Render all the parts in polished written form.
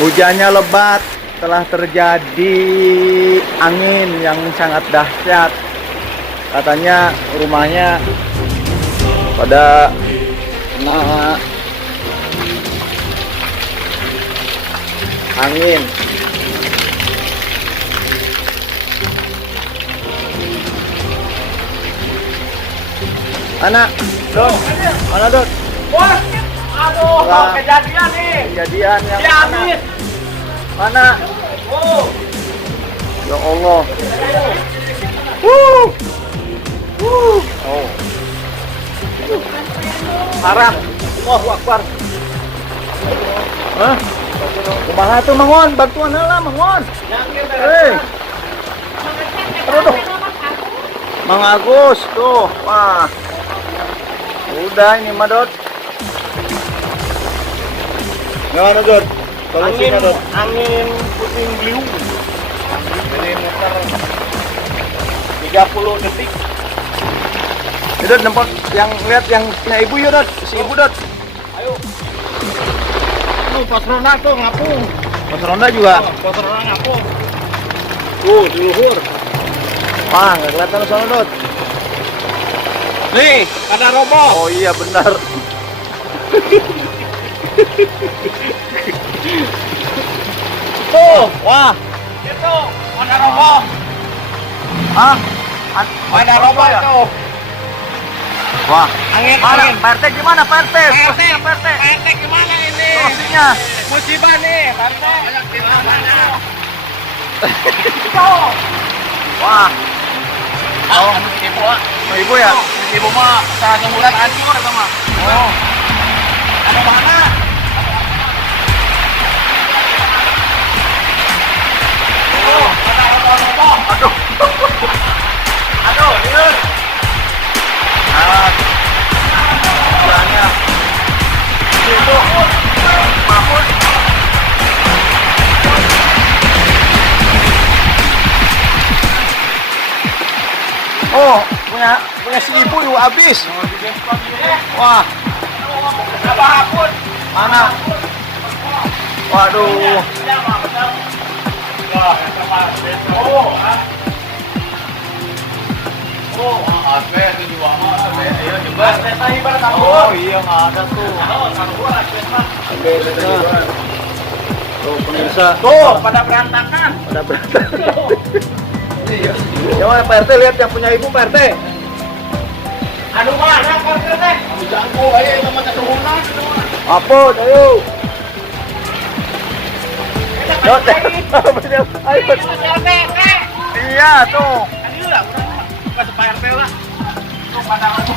Hujannya lebat, telah terjadi angin yang sangat dahsyat. Katanya rumahnya pada kena angin. Anak, Dot, mana Dot? Wah, aduh, Wah. kejadian nih. Kejadian yang Dia mana? habis. Mana? Oh, Ya Allah. Wuh. Oh. Parah. Allahu Akbar. Hah? Kumaha tuh Mangon? Bantuan heula Mangon. Hei. Aduh. Mang Agus tuh. Wah. Udah ini mah Dot. Gimana Dot? Solusinya Dot? angin puting beliung. Milimeter 30 detik. Ya, Dot, nampak yang lihat yang punya ibu ya Dot, si ibu Dot. Ayo. Tuh, pos ronda tuh ngapung. Pos ronda juga. Pos ronda ngapung. Tuh, di luhur. Wah, nggak kelihatan sana Dot. Nih, ada roboh. Oh iya benar. Tuh, Wah, itu ada roboh. ah, Ada roboh ya? tuh. Wah, Angin, mana? angin. Pak RT gimana Pak RT? PRT, Posisinya Pak RT. PRT gimana ini? Posisinya. Musibah nih, PRT. Gimana? Tuh. Wah, Oh, ibu, oh, ibu ya? ibu mah saat bulan hancur itu mah. Oh, Ada mana? Oh, ada roboh-roboh. aduh. Aduh, liur. Ah, jalannya. Itu, Mahmud. Oh, punya si ibu juga habis. Wah, Apa hapun? mana? Waduh. Oh, Oh iya nggak ada tuh. Tuh pemirsa. tuh pada berantakan. Pada berantakan. Iya. Ya mana Pak RT lihat yang punya ibu Pak RT. Aduh mana korter teh? Jangko aja itu mah keturunan. Apa? Ayo. Dot. Ayo. Iya tuh. Aduh lah, bukan PRT lah. Tuh pandangan tuh.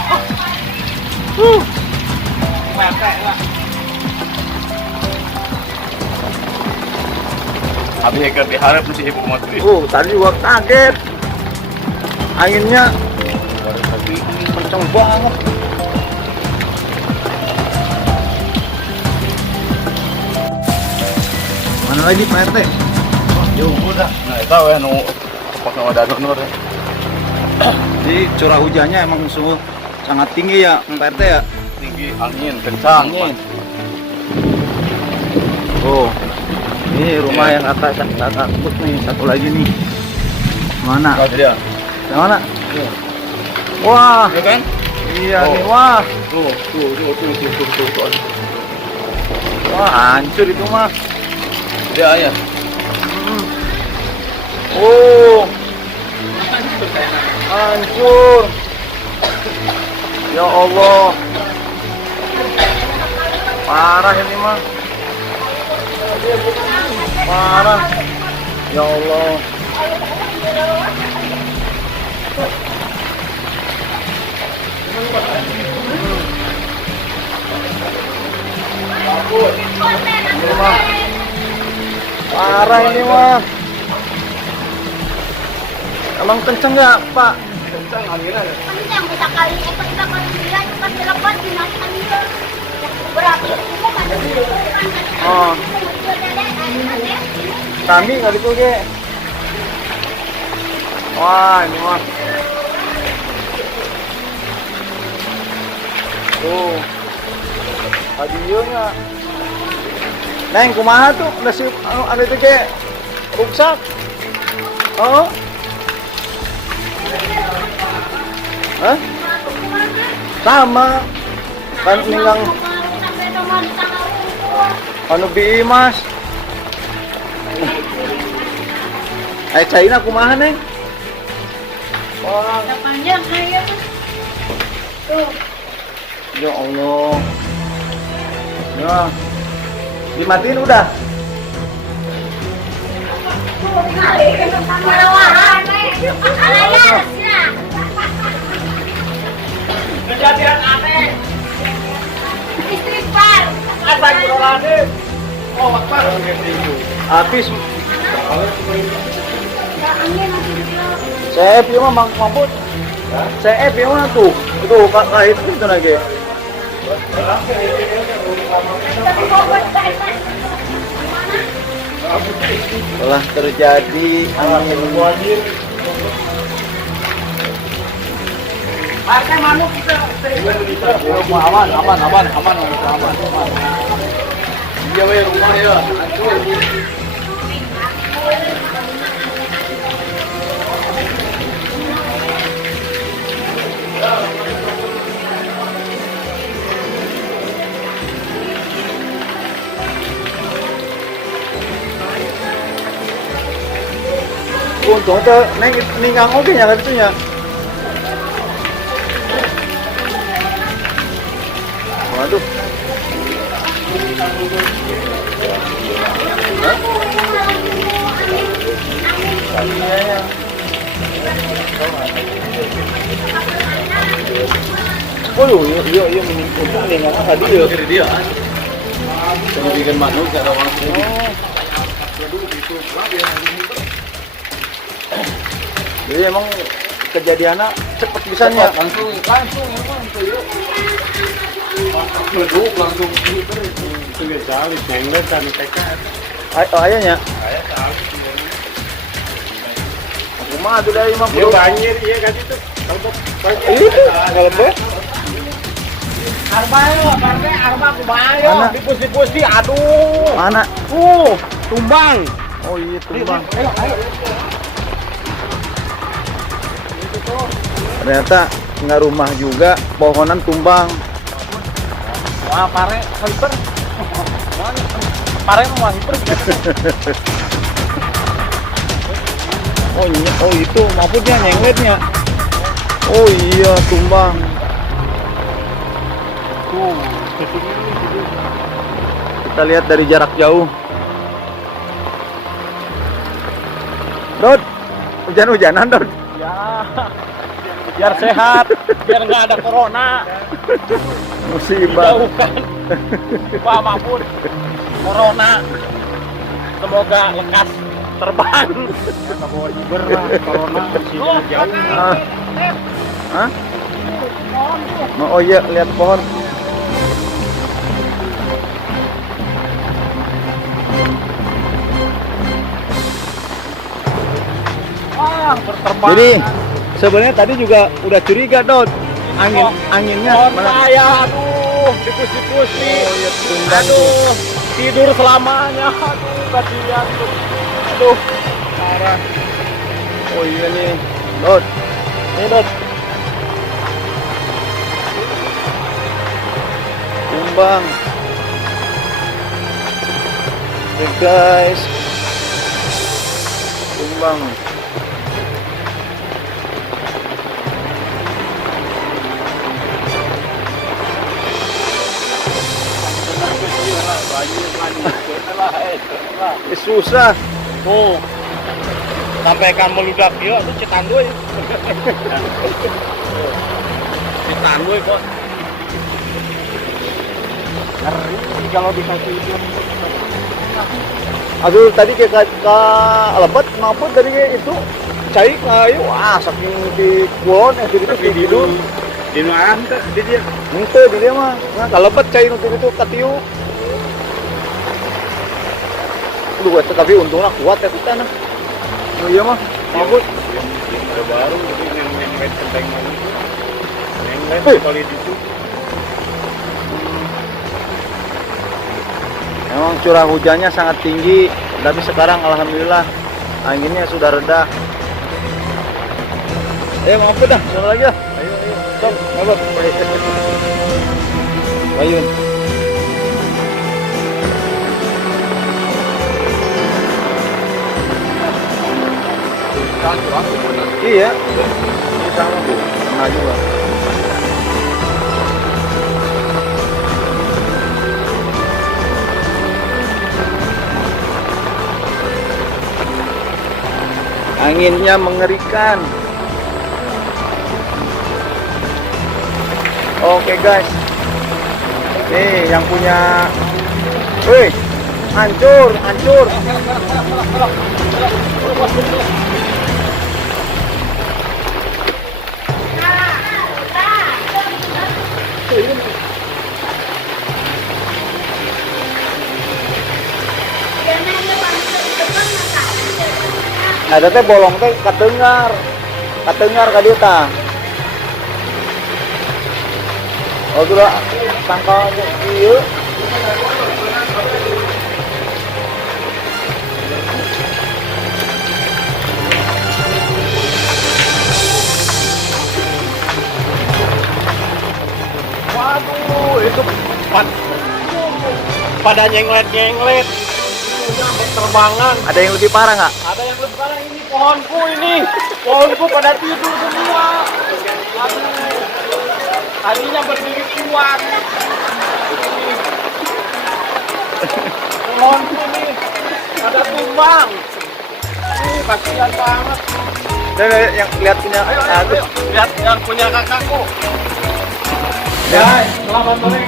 PRT lah. Habis ikan diharap si ibu mati. Tadi gua kaget. Anginnya kenceng banget. Mana lagi Pak RT? Jauh udah. Nah, tahu ya nu pas sama danau nur. Jadi curah hujannya emang sungguh sangat tinggi ya Pak RT ya. Tinggi angin kencang. Angin. Oh, ini rumah yang atas yang tak takut nih. Satu lagi nih. Mana? Kau dia. Yang mana? Wah, Ya kan? iya Oh. nih. Wah, Tuh. wah hancur itu mah. Dia ya. Oh, hancur. Ya Allah, parah ini mah. Parah. Ya Allah. Ini mah parah ini mah. Emang kenceng nggak Pak? Kencang anginnya. Kencang, kita kali ikut kita kali 9 cuma 8 binatang dia. Berapa? Oh, kami kali itu ge. Wah ini mah. Oh, hadionya. Neng, kumaha tuh nasi anu itu ge ruksak. Oh. Hah? Sama. Kan ninggang anu bi Mas. China kumaha Neng? Wah, Panjang aja. Tuh. ya Allah. Ya. Dimatiin udah. Kejadian aneh. Istighfar. Astagfirullahaladzim. Oh, Akbar. Habis. Saya CF ya mah mampus. CF ya mah tuh. Itu kait itu lagi. Telah terjadi angin. Pakai manuk kita. Aman. Iya we rumah ya. Untung tuh neng ninggang oke nya kan itu nya. Waduh. Hah? Oh iya untung ninggang tadi ya. Kiri dia. Sama bikin manuk ada waktu. Jadi emang kejadiannya cepet bisanya. Langsung meleduk langsung itu biasa di cenglet dan tekan. Ayahnya. Aku mah ada dari 50. Dia banjir iya kan itu. Itu ngelebet. Arba kumayo. Mana? Dipus-dipus aduh. Mana? Tumbang. Oh iya tumbang. Ternyata nggak rumah juga, pohonan tumbang. Wah, pare hyper. Pare mau hyper. Oh itu maksudnya nyengletnya. Oh iya tumbang. Tuh. Kita lihat dari jarak jauh. Dod, hujan-hujanan Dod. Ya. Biar sehat, biar nggak ada corona. Musibah. Dijauhkan. Pak Mahfud. Corona. Semoga lekas terbang. Bawa Iber lah corona masih jauh. Ah. Hah? Oh iya, lihat pohon. Wah, berterbang. Jadi sebenarnya tadi juga udah curiga Dod. Anginnya Pohon mana? saya, aduh, dipus-dipusi. Oh iya tumbang tuh. Aduh, tidur selamanya. Aduh, kasihan. Aduh, parah. Oh iya nih, Dod. Ini Dod. Tumbang. Oke guys. Tumbang. Susah. Tuh, sampaikan meludak dia, itu cetanduy. Cetanduy kok. Ngeri kalau dikasih itu. Aduh tadi ke lebat maupun dari itu cai ayo saking di kulon yang itu tidur Di mana di dia? ente di dia mah nah kalebat cai nu itu katiu. Aduh tapi untungnya kuat ya kita nah. Oh iya mah maupun Baru jadi neng kenteng itu. Neng kali itu. Memang curah hujannya sangat tinggi, tapi sekarang alhamdulillah anginnya sudah reda. Mau apa dah? Sana lagi dah. Ayo. Stop. Ngabak. Bayun. Iya. Ini sama Bu. Kena juga. Anginnya mengerikan. Oke guys, nih yang punya, wih, hancur. Ada teh bolong teh kadengar ka dieu tah. Oh dulu tangkal ieu. Waduh, itu pada nyenglet. Sampai terbangan. Ada yang lebih parah nggak? Ada yang lebih parah ini pohonku ini. Pohonku pada tidur semua. Aduh. Tadinya berdiri kuat. Pohonku nih pada tumbang. Kasihan banget. Yang lihat punya, Ayo. Lihat yang punya kakakku. Ya, selamat sore.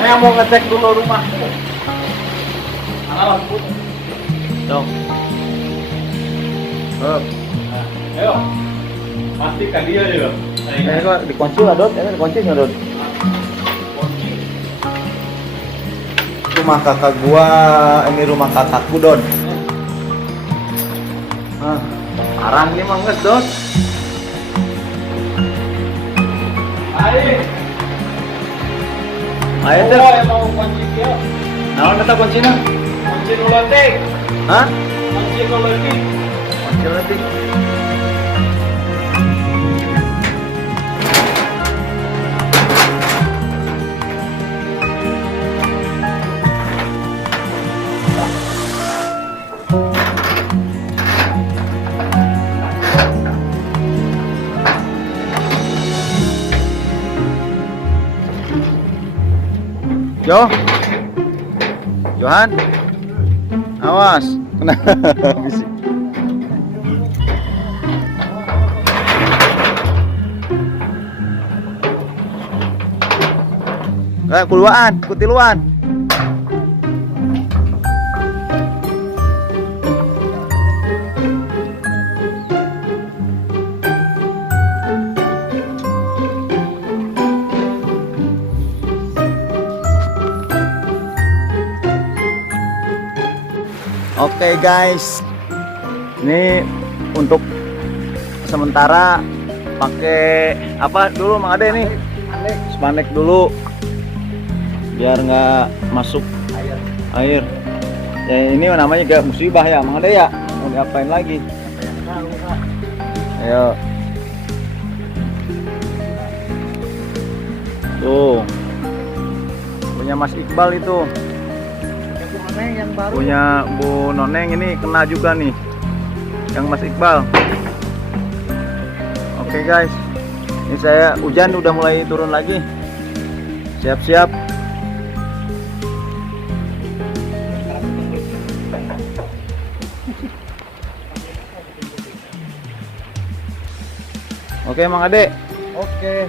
Saya mau ngecek dulu rumahku. Lampu. dong. Ayo. Pastikan dia ya. Ini kok dikunci nggak Dot? Ini dikunci nggak Dot? Rumah kakak gua, ini rumah kakakku Don. Parah ini mah nges Dot. Ayo deh. Oh, mau kunci dia. Naon eta kuncina? Kunci nuletik. Hah? Kunci nuletik. Kunci nanti. Yo, Johan, awas, kena bisik. Kuluan, kutiluan. Oke guys, ini untuk sementara pakai apa dulu Mang Ade nih? Spandek dulu, biar nggak masuk air. Ya ini namanya kayak musibah ya Mang Ade ya. Mau diapain lagi? Ayo. Tuh, punya Mas Iqbal itu. Yang baru. Punya Bu Noneng ini kena juga nih, yang Mas Iqbal. Oke guys, ini saya hujan udah mulai turun lagi, siap-siap. Oke Mang Ade. Oke.